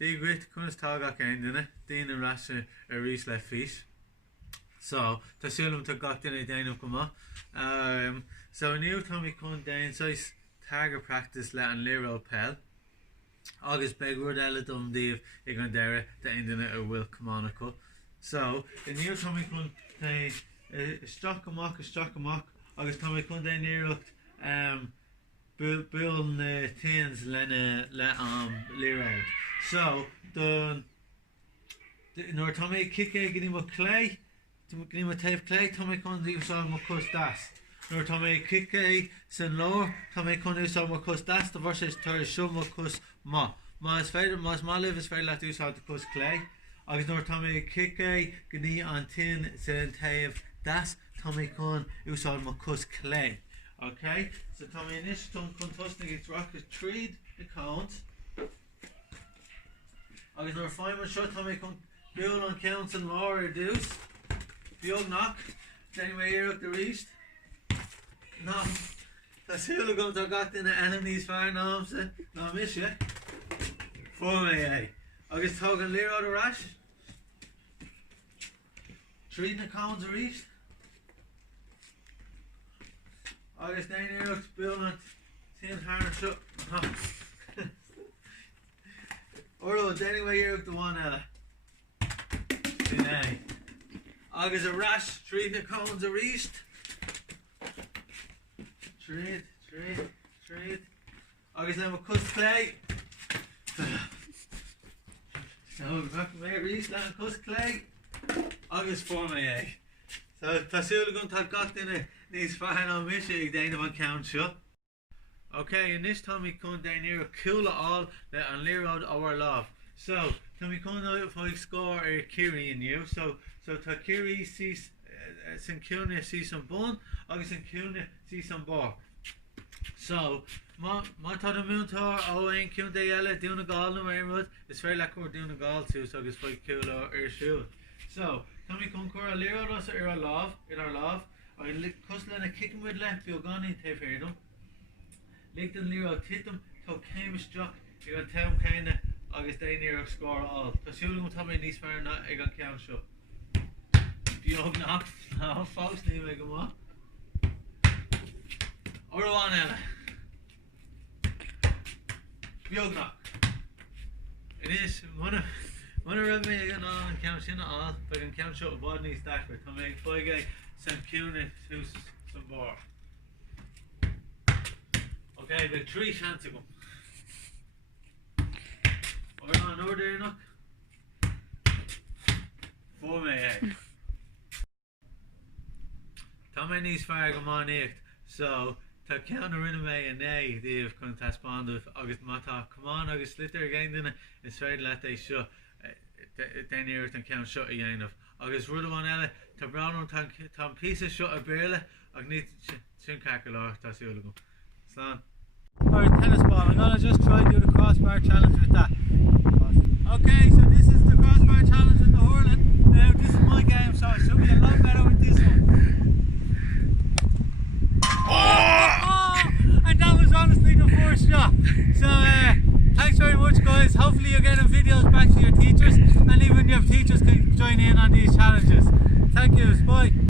the grit comes target end in it, Dean and Rash reach left feet. So to Sulum to got in a day of come on. So new Tommy come down so he's target practice let and Lero Pell. August big word ella dum Dave igon there the end in it will come on a cut. So the new Tommy come down struck a mock. August Tommy come down near Bill Tins Lena Lero. So the nor Tommy kick getting him a clay. Getting him a tape clay, Tommy come do so my cuss das. Nor Tommy kick sen lower, Tommy come do so my cuss das the versus Terry show my cuss ma. Ma is fair, mas ma live is fair let do so the cuss clay. August nor Tommy kick getting on tin sen tape das Tommy come do so my cuss clay. Okay, so Tommy in this tongue contesting it's rocket treed the count. August nor five shot Tommy come build on counts and more reduce. Bjorn knock. Anyway, here up the reached. No. That's who we're going to got in the enemies fire now. No, I miss you. For me, eh? I guess talking Lear out of rash. Treating the cones are reached. I guess down here up building tin hard shut. Or anyway, here up the one Ella. August a rash, treat the cones are east. Treat. August let me cuss clay. So back from here, east, let me cuss clay. August for me, eh? So Tasula going to got in these fire on mission, then on count shot. Okay, and this time we come down here, cool it all, let and lear out our love. So, can we come out if I score a Kiri in you? So Kiri sees St. Kilna sees some bun, August St. Kilna sees some bar. So, my Tana Moontor, Owen, Kilna Yella, doing a goal no way, it's very like we're doing a goal too, so it's quite cool or shoot. So, can we come for a little us in our love, I Cuslan a kicking with left, you're going to take care of them. Lick them, Lero, tit them, to came a struck, you're going to tell them kind of. August day near score all. Because you're going to tell me these fire not I got count shot. Bjorn knock. No, folks, name like them what? Or one Ella. Bjorn knock. It is one of me again on count in all, but I can count shot of body stack for to make 5 guy some Cunin to some bar. Okay, the 3 chance to go. We're on order enough. For me, eh? Tommy needs fire come on it. So to counter in me and they've come to respond with August Mata. Come on, August Slitter again then it's very let they shut then here to count shut again of August Rudawan Ella to Brown Tom piece of shut a barrel. I need chin crackle or that's the other go. Slan. Alright, tennis ball. I'm gonna just try to do the crossbar challenge with that. Okay, so this is the crossbar challenge with the hurling. Now this is my game, so I should be a lot better with this one. Oh! And that was honestly the first shot. So thanks very much guys. Hopefully you're getting videos back to your teachers, and even your teachers can join in on these challenges. Thank you, bye.